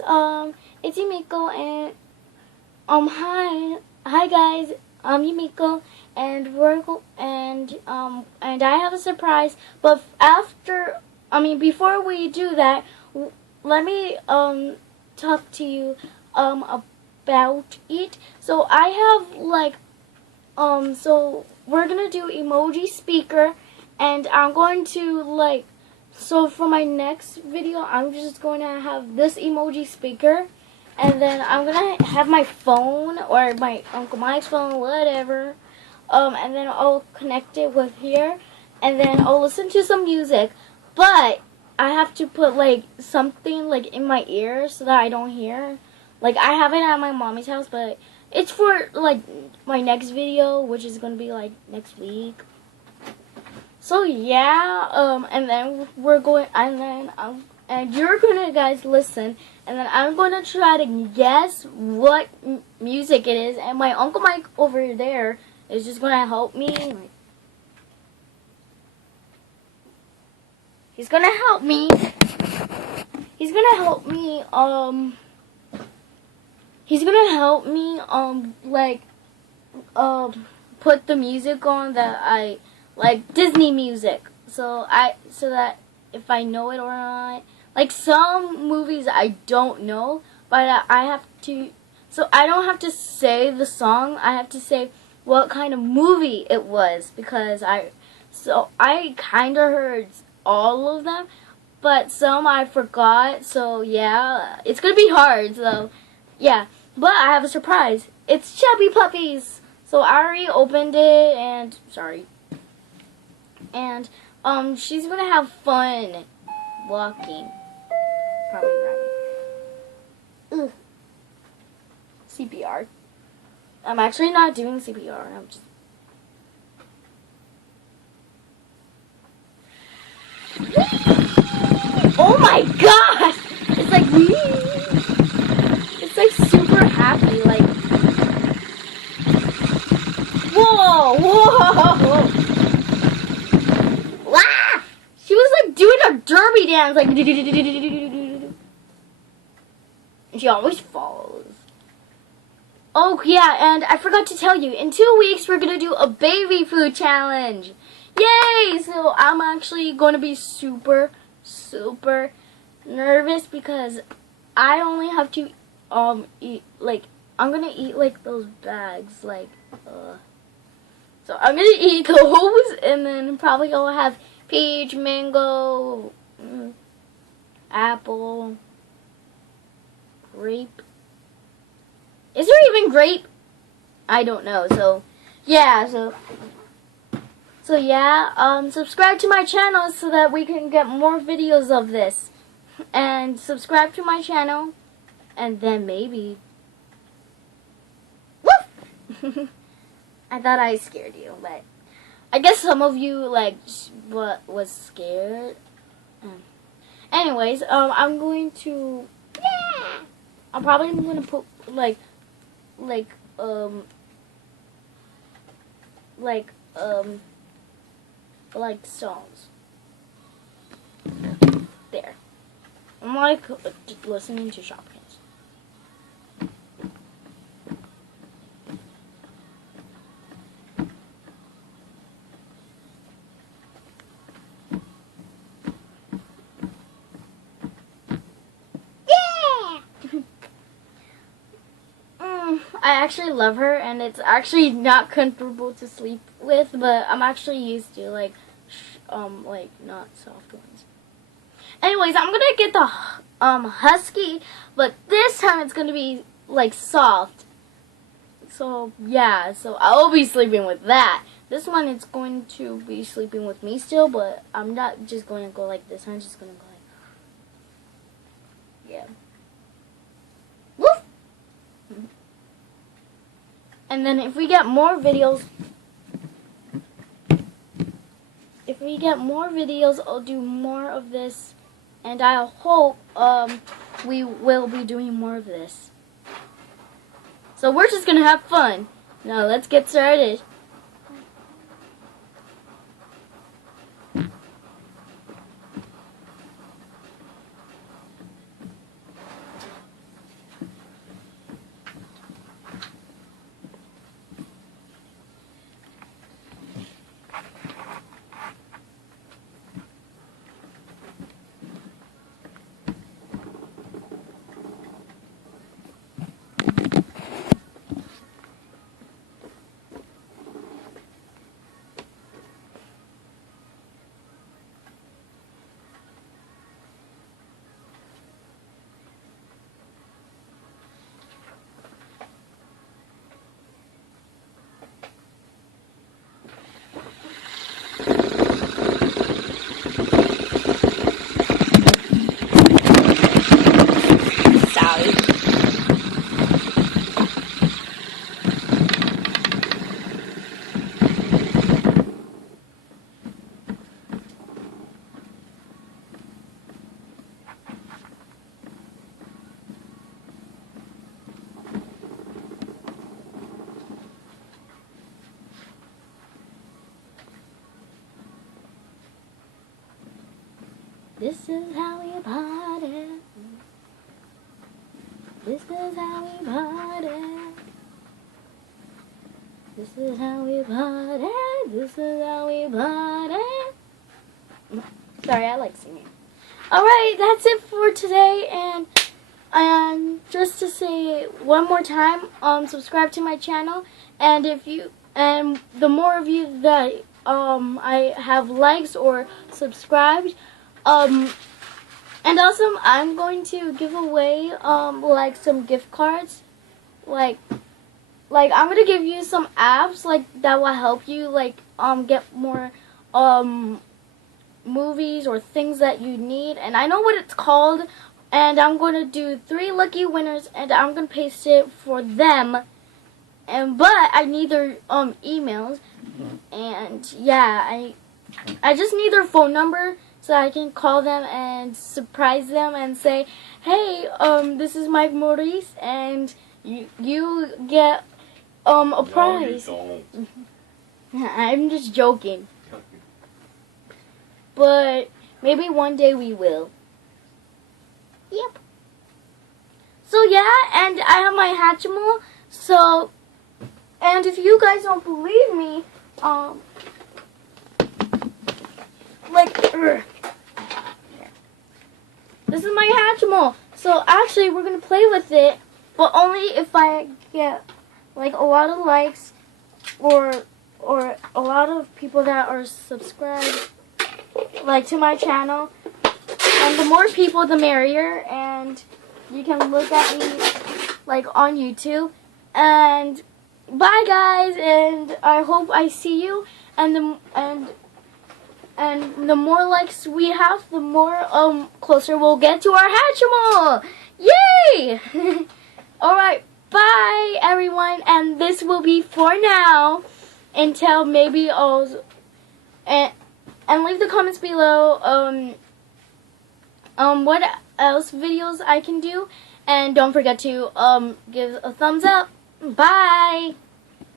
guys, it's Yumiko, and hi guys, I'm Yumiko, and and I have a surprise. But before we do that, let me talk to you about it. So I have so we're gonna do emoji speaker, and I'm going to so for my next video, I'm just going to have this emoji speaker, and then I'm going to have my phone or my Uncle Mike's phone, whatever, and then I'll connect it with here, and then I'll listen to some music, but I have to put something in my ear so that I don't hear. I have it at my mommy's house, but it's for my next video, which is going to be next week. So yeah, and then we're going, and you're gonna guys listen, and then I'm gonna try to guess what music it is, and my Uncle Mike over there is just gonna help me. He's gonna help me. He's gonna help me. He's gonna help me. Put the music on that I. Disney music, so that if I know it or not. Some movies I don't know, but I have to, so I don't have to say the song, I have to say what kind of movie it was, because I kind of heard all of them, but some I forgot, so yeah, it's gonna be hard, so yeah, but I have a surprise. It's Chubby Puppies, so I already opened it, and sorry. And she's gonna have fun walking. Probably running. Ugh. CPR. I'm actually not doing CPR. I'm just. Oh my gosh! It's super happy. Whoa! Whoa! She was doing a derby dance, and she always falls. Oh yeah, and I forgot to tell you, in 2 weeks we're gonna do a baby food challenge. Yay! So I'm actually gonna be super nervous, because I only have to eat I'm gonna eat those bags so I'm gonna eat those, and then probably I'll have peach, mango, apple, grape. Is there even grape? I don't know. So yeah, so yeah, subscribe to my channel so that we can get more videos of this. And subscribe to my channel, and then maybe. Woof! I thought I scared you, but I guess some of you was scared. Anyways, I'm going to. Yeah. I'm probably going to put songs. There. I'm listening to Shopkins. I actually love her, and it's actually not comfortable to sleep with, but I'm actually used to not soft ones. Anyways, I'm gonna get the husky, but this time it's gonna be soft. So yeah, so I'll be sleeping with that. This one it's going to be sleeping with me still, but I'm not just going to go like this. I'm just gonna go yeah. Woof. And then if we get more videos, I'll do more of this, and I hope we will be doing more of this. So we're just gonna have fun. Now let's get started. This is how we party. This is how we party. This is how we party. This is how we party. Sorry, I like singing. Alright, that's it for today, and just to say one more time, subscribe to my channel, and the more of you that I have likes or subscribed, and also I'm going to give away like some gift cards, like I'm gonna give you some apps like that will help you like get more movies or things that you need, and I know what it's called, and I'm going to do 3 lucky winners, and I'm going to paste it for them, but I need their emails, and yeah, I just need their phone number so I can call them and surprise them and say, hey, this is Mike Maurice, and you get a prize. No, you don't. I'm just joking. But maybe one day we will. Yep. So yeah, and I have my Hatchimal. So, and if you guys don't believe me, this is my Hatchimal. So actually, we're gonna play with it, but only if I get like a lot of likes or a lot of people that are subscribed like to my channel, and the more people the merrier, and you can look at me like on YouTube. And bye guys, and I hope I see you, and the more likes we have, the more closer we'll get to our Hatchimal. Yay! Alright, bye everyone, and this will be for now until maybe and leave the comments below what else videos I can do, and don't forget to give a thumbs up. Bye.